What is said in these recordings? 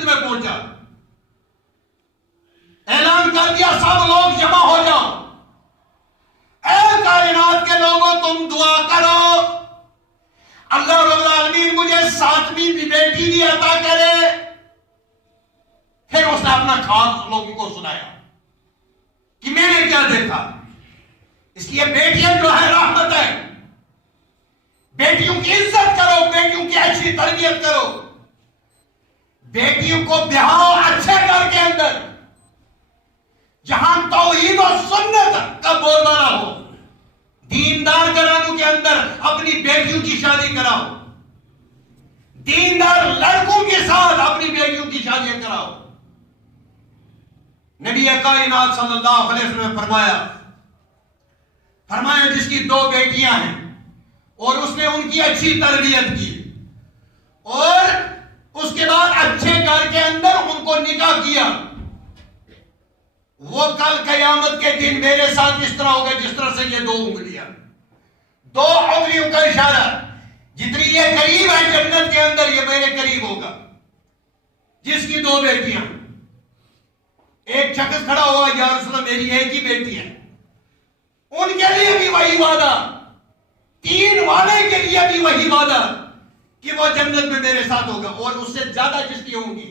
مسجد میں پہنچا، اعلان کر دیا سب لوگ جمع ہو جاؤ، اے کائنات کے لوگوں تم دعا کرو اللہ رب العالمین مجھے 7ویں بھی بیٹی بھی عطا کرے۔ پھر اس نے اپنا خاص لوگوں کو سنایا کہ میں نے کیا دیکھا۔ اس لیے بیٹیاں جو ہے رحمت ہے، بیٹیوں کی عزت کرو، بیٹیوں کی اچھی تربیت کرو، بیٹیوں کو بہاؤ اچھے گھر کے اندر جہاں توحید و سنت کا بول بالا ہو۔ دیندار گھرانوں کے اندر اپنی بیٹیوں کی شادی کراؤ، دیندار لڑکوں کے ساتھ اپنی بیٹیوں کی شادیاں کراؤ۔ نبی کائنات صلی اللہ علیہ وسلم نے فرمایا جس کی 2 بیٹیاں ہیں اور اس نے ان کی اچھی تربیت کی اور اس کے بعد اچھے گھر کے اندر ان کو نکاح کیا، وہ کل قیامت کے دن میرے ساتھ اس طرح ہوگا جس طرح سے یہ 2 انگلیاں، 2 انگلیوں کا اشارہ، جتنی یہ قریب ہے جنت کے اندر یہ میرے قریب ہوگا۔ جس کی 2 بیٹیاں، ایک شخص کھڑا ہوا یا رسول اللہ میری ایک ہی بیٹی ہے، ان کے لیے بھی وہی وعدہ، 3 والے کے لیے بھی وہی وعدہ کہ وہ جنت میں میرے ساتھ ہوگا، اور اس سے زیادہ جس کی ہوں گی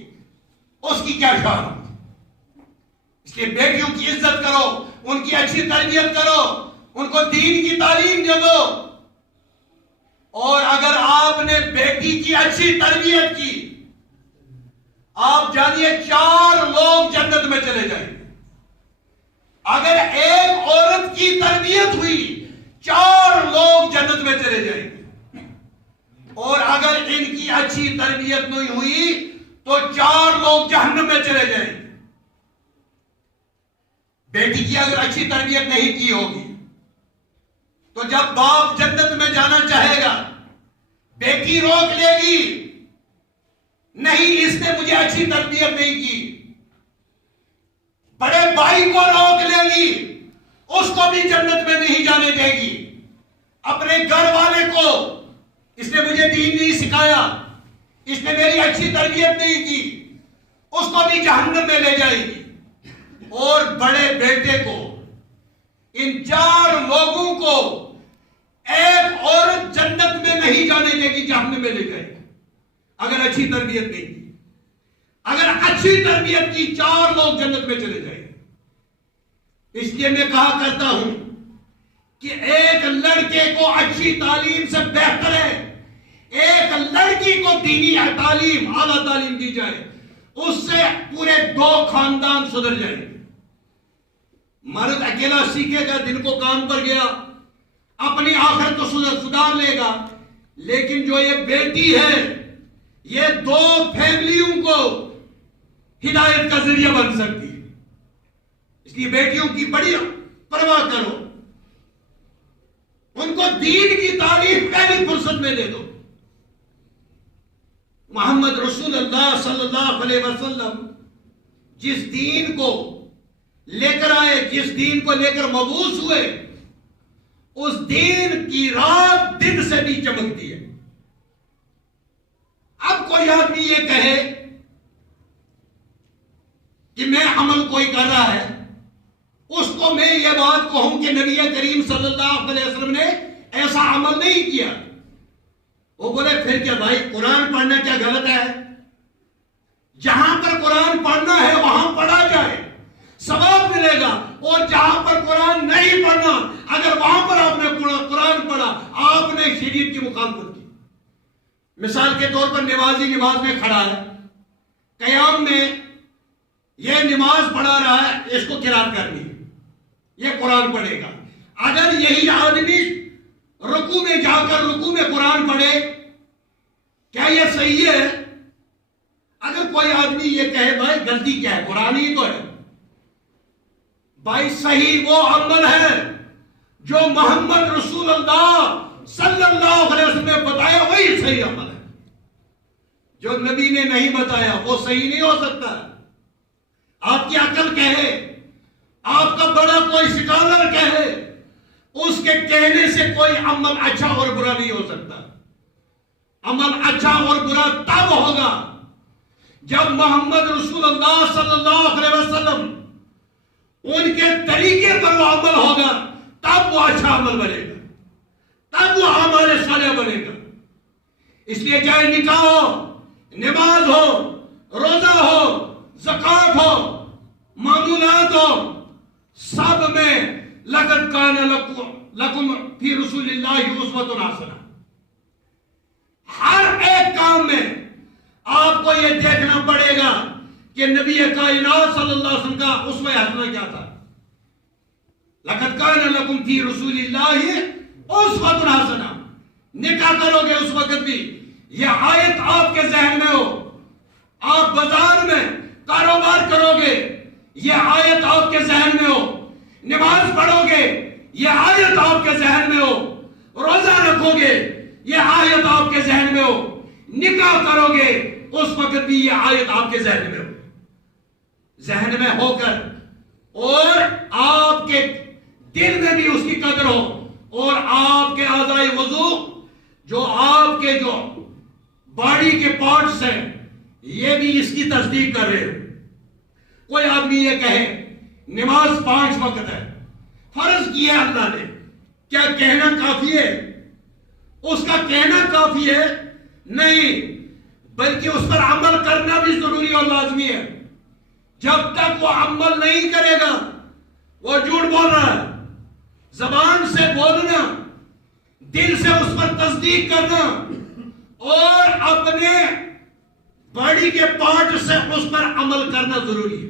اس کی کیا شان ہوگی۔ اس لیے بیٹیوں کی عزت کرو، ان کی اچھی تربیت کرو، ان کو دین کی تعلیم دو، اور اگر آپ نے بیٹی کی اچھی تربیت کی آپ جانیے 4 لوگ جنت میں چلے جائیں گے۔ اگر ایک عورت کی تربیت ہوئی 4 لوگ جنت میں چلے جائیں گے، اور اگر ان کی اچھی تربیت نہیں ہوئی تو 4 لوگ جہنم میں چلے جائیں گے۔ بیٹی کی اگر اچھی تربیت نہیں کی ہوگی تو جب باپ جنت میں جانا چاہے گا بیٹی روک لے گی، نہیں اس نے مجھے اچھی تربیت نہیں کی، بڑے بھائی کو روک لے گی، اس کو بھی جنت میں نہیں جانے دے گی، اپنے گھر والے کو اس نے مجھے دین نہیں سکھایا، اس نے میری اچھی تربیت نہیں کی، اس کو بھی جہنم میں لے جائے گی، اور بڑے بیٹے کو، ان 4 لوگوں کو ایک عورت جنت میں نہیں جانے دے گی، جہنم میں لے جائے گی اگر اچھی تربیت نہیں کی۔ اگر اچھی تربیت کی 4 لوگ جنت میں چلے جائیں گے۔ اس لیے میں کہا کرتا ہوں کہ ایک لڑکے کو اچھی تعلیم سے بہتر ہے ایک لڑکی کو دینی تعلیم، اعلیٰ تعلیم دی جائے، اس سے پورے 2 خاندان سدھر جائیں گے۔ مرد اکیلا سیکھے گا، دن کو کام پر گیا، اپنی آخرت کو سدھار لے گا، لیکن جو یہ بیٹی ہے یہ 2 فیملیوں کو ہدایت کا ذریعہ بن سکتی ہے۔ اس لیے بیٹیوں کی بڑی پرواہ کرو، ان کو دین کی تعلیم پہلی فرصت میں دے دو۔ محمد رسول اللہ صلی اللہ علیہ وسلم جس دین کو لے کر آئے، جس دین کو لے کر مبعوث ہوئے، اس دین کی رات دن سے بھی چمکتی ہے۔ اب کوئی آدمی یہ کہے کہ میں عمل کوئی کر رہا ہے، اس کو میں یہ بات کہوں کہ نبی کریم صلی اللہ علیہ وسلم نے ایسا عمل نہیں کیا، وہ بولے پھر کیا بھائی قرآن پڑھنا کیا غلط ہے؟ جہاں پر قرآن پڑھنا ہے وہاں پڑھا جائے، ثواب ملے گا، اور جہاں پر قرآن نہیں پڑھنا اگر وہاں پر آپ نے قرآن پڑھا آپ نے شریعت کی مخالفت کی۔ مثال کے طور پر نمازی نماز میں کھڑا ہے، قیام میں یہ نماز پڑھا رہا ہے، اس کو قرات کرنی ہے، یہ قرآن پڑھے گا۔ اگر یہی آدمی رکوع میں جا کر رکوع میں قرآن پڑھے، کیا یہ صحیح ہے؟ اگر کوئی آدمی یہ کہے بھائی غلطی کیا ہے، قرآن ہی تو ہے، بھائی صحیح وہ عمل ہے جو محمد رسول اللہ صلی اللہ علیہ وسلم نے بتایا، وہی صحیح عمل ہے۔ جو نبی نے نہیں بتایا وہ صحیح نہیں ہو سکتا۔ آپ کی عقل کہے، آپ کا بڑا کوئی سکالر کہے، اس کے کہنے سے کوئی عمل اچھا اور برا نہیں ہو سکتا۔ عمل اچھا اور برا تب ہوگا جب محمد رسول اللہ صلی اللہ علیہ وسلم ان کے طریقے پر وہ عمل ہوگا تب وہ اچھا عمل بنے گا، تب وہ اعمال صالحہ بنے گا۔ اس لیے چاہے نکاح ہو، نماز ہو، روزہ ہو، زکوٰۃ ہو، معمولات ہو، سب میں لقد کان لکم فی رسول اللہ اسوۃ حسنہ، ہر ایک کام میں آپ کو یہ دیکھنا پڑے گا کہ نبی کائنات صلی اللہ علیہ وسلم کا اسوہ حسنہ کیا تھا۔ لقد کان لکم فی رسول اللہ اسوۃ حسنہ، نکاح کرو گے اس وقت بھی یہ آیت آپ کے ذہن میں ہو، آپ بازار میں کاروبار کرو گے یہ آیت آپ کے ذہن میں ہو، نماز پڑھو گے یہ آیت آپ کے ذہن میں ہو، روزہ رکھو گے یہ آیت آپ کے ذہن میں ہو، نکاح کرو گے اس وقت بھی یہ آیت آپ کے ذہن میں ہو، ذہن میں ہو کر اور آپ کے دل میں بھی اس کی قدر ہو، اور آپ کے اعضائے وضو جو آپ کے جو باڈی کے پارٹس ہیں یہ بھی اس کی تصدیق کر رہے ہو۔ کوئی آدمی یہ کہے نماز 5 وقت ہے، فرض کیا ہے اللہ نے، کیا کہنا کافی ہے؟ اس کا کہنا کافی ہے؟ نہیں، بلکہ اس پر عمل کرنا بھی ضروری اور لازمی ہے۔ جب تک وہ عمل نہیں کرے گا وہ جھوٹ بول رہا ہے۔ زبان سے بولنا، دل سے اس پر تصدیق کرنا اور اپنے باڈی کے پارٹ سے اس پر عمل کرنا ضروری ہے۔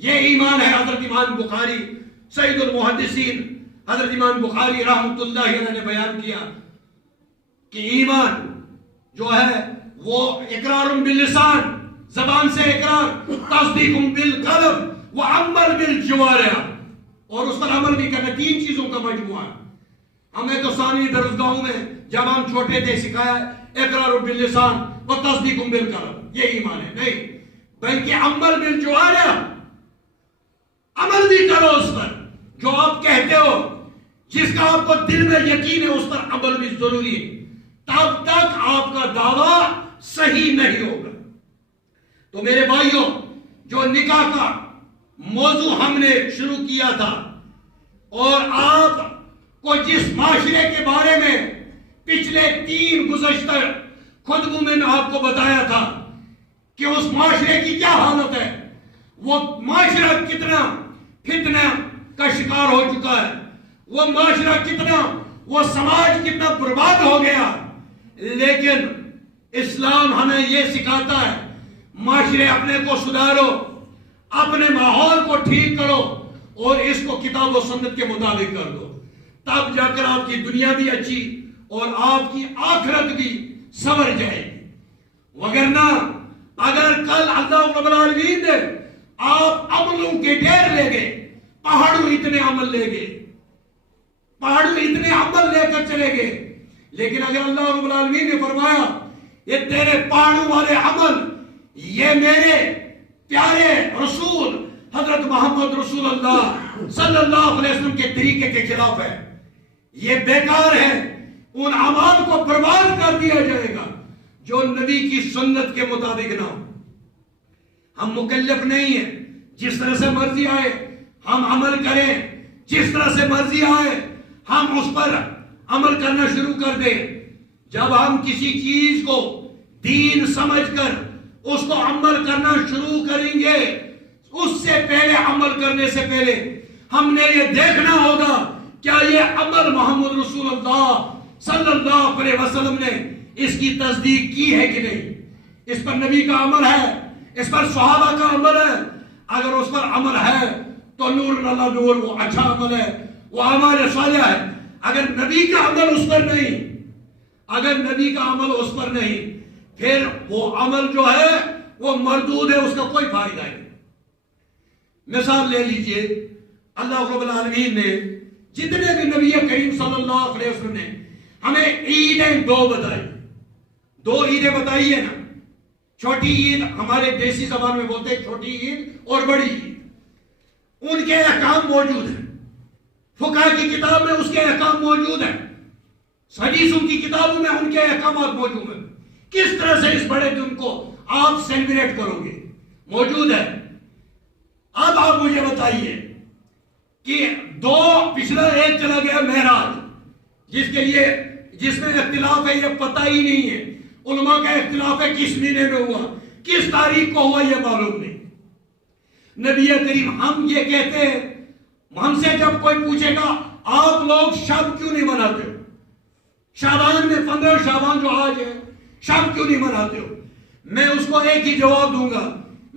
یہ ایمان ہے۔ حضرت امام بخاری سید المحدثین حضرت امام بخاری رحمۃ اللہ علیہ نے بیان کیا کہ ایمان جو ہے وہ اقرار باللسان، زبان سے اقرار، تصدیق بالقلب وعمل بالجوارح، اور اس پر عمل بھی کرنا، 3 چیزوں کا مجموعہ ہے۔ ہمیں تو ثانوی درسگاہوں میں جب ہم چھوٹے تھے سکھایا اقرار باللسان و تصدیق بالقلب، یہ ایمان ہے، نہیں بلکہ عمل بالجوارح، عمل بھی کرو اس پر، جو آپ کہتے ہو، جس کا آپ کو دل میں یقین ہے، اس پر عمل بھی ضروری ہے، تب تک آپ کا دعویٰ صحیح نہیں ہوگا۔ تو میرے بھائیوں، جو نکاح کا موضوع ہم نے شروع کیا تھا اور آپ کو جس معاشرے کے بارے میں پچھلے 3 گزشتہ خطبوں میں آپ کو بتایا تھا کہ اس معاشرے کی کیا حالت ہے، وہ معاشرہ کتنا فتنہ کا شکار ہو چکا ہے، وہ معاشرہ کتنا، وہ سماج کتنا برباد ہو گیا، لیکن اسلام ہمیں یہ سکھاتا ہے معاشرے اپنے کو سدھارو، اپنے ماحول کو ٹھیک کرو اور اس کو کتاب و سنت کے مطابق کر دو، تب جا کر آپ کی دنیا بھی اچھی اور آپ کی آخرت بھی سنور جائے گی۔ وگرنہ اگر کل اللہ رب العالمین نے آپ عملوں کے ڈھیر لے گئے، پہاڑوں اتنے عمل لے گئے، پہاڑوں اتنے عمل لے کر چلے گئے، لیکن اگر اللہ رب العالمین نے فرمایا یہ تیرے پہاڑوں والے عمل یہ میرے پیارے رسول حضرت محمد رسول اللہ صلی اللہ علیہ وسلم کے طریقے کے خلاف ہے، یہ بیکار ہے، ان اعمال کو برباد کر دیا جائے گا جو نبی کی سنت کے مطابق نہ ہو۔ ہم مکلف نہیں ہیں، جس طرح سے مرضی آئے ہم عمل کریں، جس طرح سے مرضی آئے ہم اس پر عمل کرنا شروع کر دیں۔ جب ہم کسی چیز کو دین سمجھ کر اس کو عمل کرنا شروع کریں گے، اس سے پہلے عمل کرنے سے پہلے ہم نے یہ دیکھنا ہوگا کیا یہ عمل محمد رسول اللہ صلی اللہ علیہ وسلم نے اس کی تصدیق کی ہے کہ نہیں، اس پر نبی کا عمل ہے، اس پر صحابہ کا عمل ہے۔ اگر اس پر عمل ہے تو نور اللہ نور، وہ اچھا عمل ہے، وہ اعمال صالحہ ہے۔ اگر نبی کا عمل اس پر نہیں، اگر نبی کا عمل اس پر نہیں، پھر وہ عمل جو ہے وہ مردود ہے، اس کا کوئی فائدہ نہیں۔ مثال لے لیجئے، اللہ رب العالمین نے جتنے بھی نبی کریم صلی اللہ علیہ وسلم نے ہمیں عیدیں 2 بتائی، 2 عیدیں بتائی ہے نا، چھوٹی عید ہمارے دیسی زبان میں بولتے ہیں چھوٹی عید اور بڑی عید، ان کے احکام موجود ہیں، فقہ کی کتاب میں اس کے احکام موجود ہیں، حدیثوں کی کتابوں میں ان کے احکامات موجود ہیں، کس طرح سے اس بڑے دن کو آپ سیلیبریٹ کرو گے موجود ہے. اب آپ مجھے بتائیے کہ دو پچھلا ایک چلا گیا معراج جس میں اختلاف ہے، یہ پتہ ہی نہیں ہے. علماء کا اختلاف ہے کس مہینے میں ہوا، کس تاریخ کو ہوا، یہ معلوم نہیں. نبی کریم ہم یہ کہتے ہیں، ہم سے جب کوئی پوچھے گا آپ لوگ شب کیوں نہیں مناتے ہو، شعبان میں 15 شعبان جو آج ہے شب کیوں نہیں مناتے ہو، میں اس کو ایک ہی جواب دوں گا،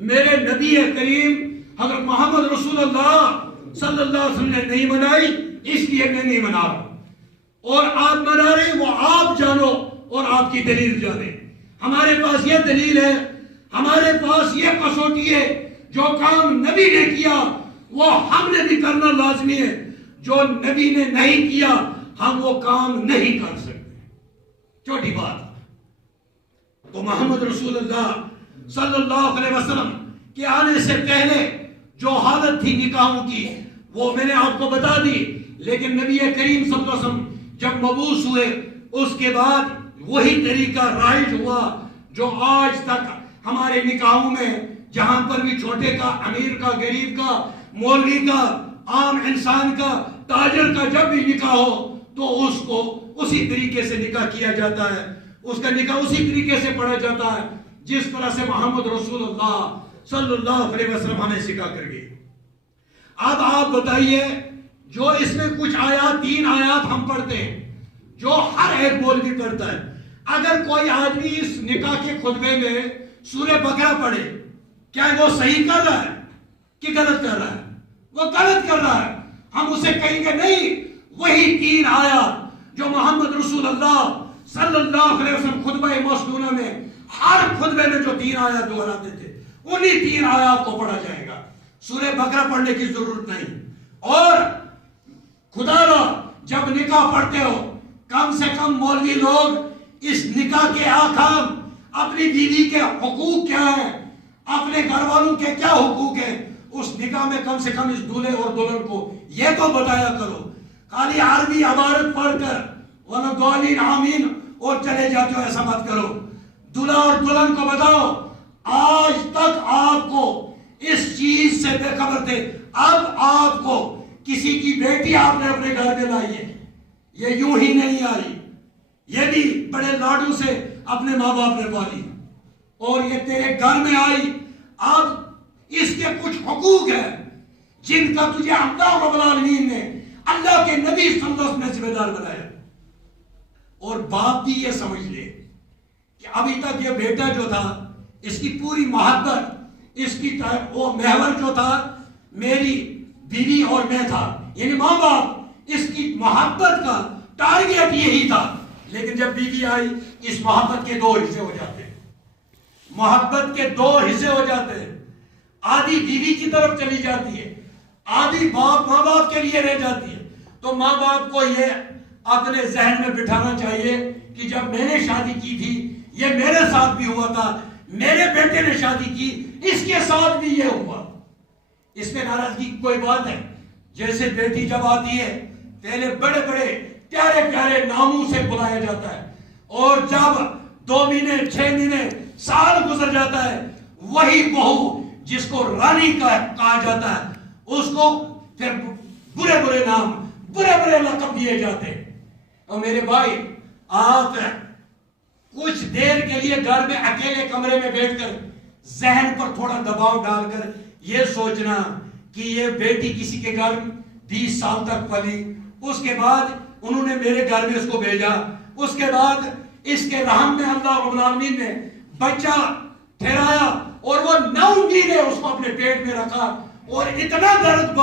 میرے نبی کریم حضرت محمد رسول اللہ صلی اللہ علیہ وسلم نے نہیں منائی، اس لیے میں نہیں منا رہا. اور آپ منا رہے وہ آپ جانو اور آپ کی دلیل جانے. ہمارے پاس یہ دلیل ہے، ہمارے پاس یہ کسوٹی ہے، جو کام نبی نے کیا وہ ہم نے بھی کرنا لازمی ہے، جو نبی نے نہیں کیا ہم وہ کام نہیں کر سکتے. چھوٹی بات. تو محمد رسول اللہ صلی اللہ علیہ وسلم کے آنے سے پہلے جو حالت تھی نکاحوں کی وہ میں نے آپ کو بتا دی. لیکن نبی کریم صلی اللہ علیہ وسلم جب مبعوث ہوئے اس کے بعد وہی طریقہ رائج ہوا جو آج تک ہمارے نکاحوں میں، جہاں پر بھی چھوٹے کا، امیر کا، غریب کا، مولوی کا، عام انسان کا، تاجر کا جب بھی نکاح ہو تو اس کو اسی طریقے سے نکاح کیا جاتا ہے، اس کا نکاح اسی طریقے سے پڑھا جاتا ہے جس طرح سے محمد رسول اللہ صلی اللہ علیہ وسلم ہمیں سکھا کر گئے. اب آپ بتائیے، جو اس میں کچھ آیات، 3 آیات ہم پڑھتے ہیں جو ہر ایک مولوی پڑھتا ہے. اگر کوئی آدمی اس نکاح کے خطبے میں سورہ بقرہ پڑھے، کیا وہ صحیح کر رہا ہے کہ غلط کر رہا ہے؟ وہ غلط کر رہا ہے. ہم اسے کہیں گے نہیں، وہی 3 آیات جو محمد رسول اللہ صلی اللہ علیہ وسلم خطبہ مسنونہ میں ہر خطبے میں جو 3 آیات دہراتے تھے انہی 3 آیات کو پڑھا جائے گا. سورہ بقرہ پڑھنے کی ضرورت نہیں. اور خدا را جب نکاح پڑھتے ہو کم سے کم مولوی لوگ اس نکاح کے احکام، اپنی بیوی کے حقوق کیا ہیں، اپنے گھر والوں کے کیا حقوق ہیں، اس نکاح میں کم سے کم اس دولہے اور دلہن کو یہ تو بتایا کرو. خالی عربی عبارت پڑھ کر وَلَضَّالِّينَ آمین اور چلے جاتے ہو، ایسا مت کرو. دلہا اور دلہن کو بتاؤ آج تک آپ کو اس چیز سے بے خبر تھے، اب آپ کو کسی کی بیٹی آپ نے اپنے گھر میں لائی ہے، یہ یوں ہی نہیں آئی، یہ بھی بڑے لاڈو سے اپنے ماں باپ نے پالی اور یہ تیرے گھر میں آئی. اب اس کے کچھ حقوق ہیں جن کا تجھے اللہ رب العالمین نے، اللہ کے نبی صلی اللہ علیہ وسلم نے ذمہ دار بنایا. اور باپ بھی یہ سمجھ لے کہ ابھی تک یہ بیٹا جو تھا اس کی پوری محبت، اس کی وہ محور جو تھا میری بیوی اور میں تھا، یعنی ماں باپ، اس کی محبت کا ٹارگیٹ یہی تھا. لیکن جب بیوی آئی اس محبت کے 2 حصے ہو جاتے ہیں، محبت کے 2 حصے ہو جاتے ہیں. آدھی بیوی کی طرف چلی جاتی ہے، آدھی باپ ماں باپ کے لیے رہ جاتی ہے. تو ماں باپ کو یہ اپنے ذہن میں بٹھانا چاہیے کہ جب میں نے شادی کی تھی یہ میرے ساتھ بھی ہوا تھا، میرے بیٹے نے شادی کی اس کے ساتھ بھی یہ ہوا. اس میں ناراضگی کی کوئی بات ہے؟ جیسے بیٹی جب آتی ہے پہلے بڑے بڑے پیارے پیارے ناموں سے بلایا جاتا ہے، اور جب 2 مہینے 6 مہینے سال گزر جاتا ہے وہی بہو جس کو رانی کہا جاتا ہے اس کو پھر برے برے نام، برے برے لقب دیے جاتے ہیں. اور میرے بھائی، آپ کچھ دیر کے لیے گھر میں اکیلے کمرے میں بیٹھ کر ذہن پر تھوڑا دباؤ ڈال کر یہ سوچنا کہ یہ بیٹی کسی کے گھر 20 سال تک پلی، اس کے بعد انہوں نے میرے گھر میں اس کو بھیجا، اس کے بعد اس کے رحم میں اللہ رب العالمین نے بچہ ٹھہرایا اور وہ 9 مہینے اس کو اپنے پیٹ میں رکھا، اور اتنا درد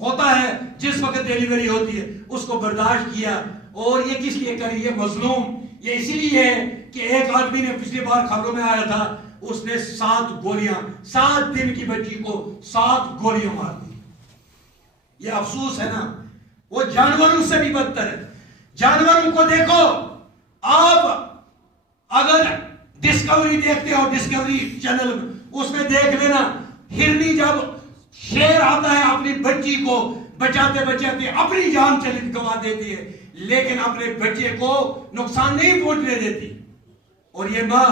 ہوتا ہے جس وقت ڈیلیوری ہوتی ہے اس کو برداشت کیا. اور یہ کس لیے کری؟ یہ مظلوم یہ اسی لیے ہے کہ ایک آدمی نے پچھلی بار خبروں میں آیا تھا، اس نے 7 گولیاں 7 دن کی بچی کو 7 گولیاں مار دی. یہ افسوس ہے نا، وہ جانوروں سے بھی بدتر ہے. جانوروں کو دیکھو، آپ اگر ڈسکوری دیکھتے ہو، ڈسکوری چینل اس میں دیکھ لینا، ہرنی جب شیر آتا ہے اپنی بچی کو بچاتے بچاتے اپنی جان چلی گوا دیتی ہے، لیکن اپنے بچے کو نقصان نہیں پہنچنے دیتی. اور یہ ماں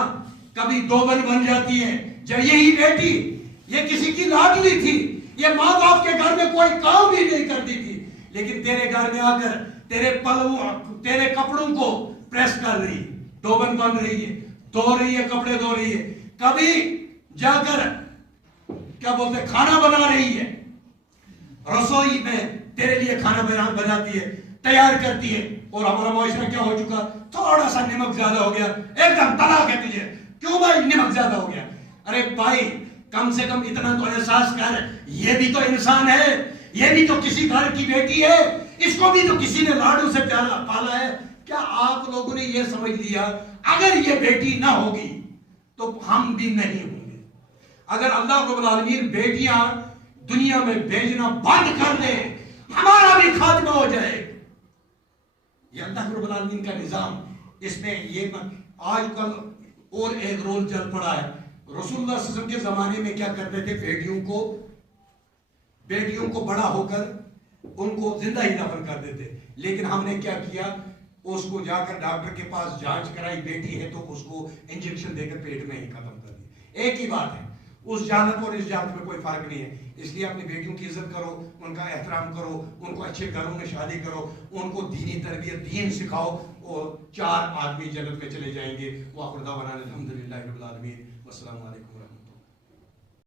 کبھی دوبن بن جاتی ہے. جب یہی بیٹی یہ کسی کی لاڈلی تھی, یہ ماں باپ کے گھر میں کوئی کام بھی نہیں کرتی تھی, لیکن تیرے گھر میں آ کر تیرے تیرے کپڑوں کو پریس کر رہی, دوبن بن رہی ہے, دھو رہی ہے, کپڑے دھو رہی ہے, کبھی جا کر کیا بولتے کھانا بنا رہی ہے, رسوئی میں تیرے لیے کھانا بناتی ہے, تیار کرتی ہے. اور ہمارا معاشرہ کیا ہو چکا, تھوڑا سا نمک زیادہ ہو گیا ایک دم طلاق ہے تجھے, کیوں بھائی نمک زیادہ ہو گیا. ارے بھائی کم سے کم اتنا تو احساس کر, یہ بھی تو انسان ہے, یہ بھی تو کسی گھر کی بیٹی ہے, اس کو بھی تو کسی نے لاڈو سے پالا ہے. کیا آپ لوگوں نے یہ سمجھ لیا اگر یہ بیٹی نہ ہوگی تو ہم بھی نہیں ہوں گے؟ اگر اللہ رب العالمین بیٹیاں دنیا میں بھیجنا بند کر دے, ہمارا بھی خاتمہ ہو جائے. یہ اللہ رب العالمین کا نظام. اس میں یہ آج کل اور ایک رول چل پڑا ہے. رسول اللہ صلی اللہ علیہ وسلم کے زمانے میں کیا کرتے تھے, بیٹیوں کو بڑا ہو کر ان کو زندہ ہی دفن کر دیتے. لیکن ہم نے کیا کیا, اس کو جا کر ڈاکٹر کے پاس جانچ کرائی, بیٹی ہے تو اس کو انجیکشن دے کر پیٹ میں ہی ختم کر دیا. ایک ہی بات ہے, اس جانت اور اس جانت میں کوئی فرق نہیں ہے. اس لیے اپنی بیٹیوں کی عزت کرو, ان کا احترام کرو, ان کو اچھے گھروں میں شادی کرو, ان کو دینی تربیت دین سکھاؤ, اور 4 آدمی جنت میں چلے جائیں گے. وآخر دعوانا الحمدللہ رب العالمین. والسلام علیکم ورحمۃ اللہ.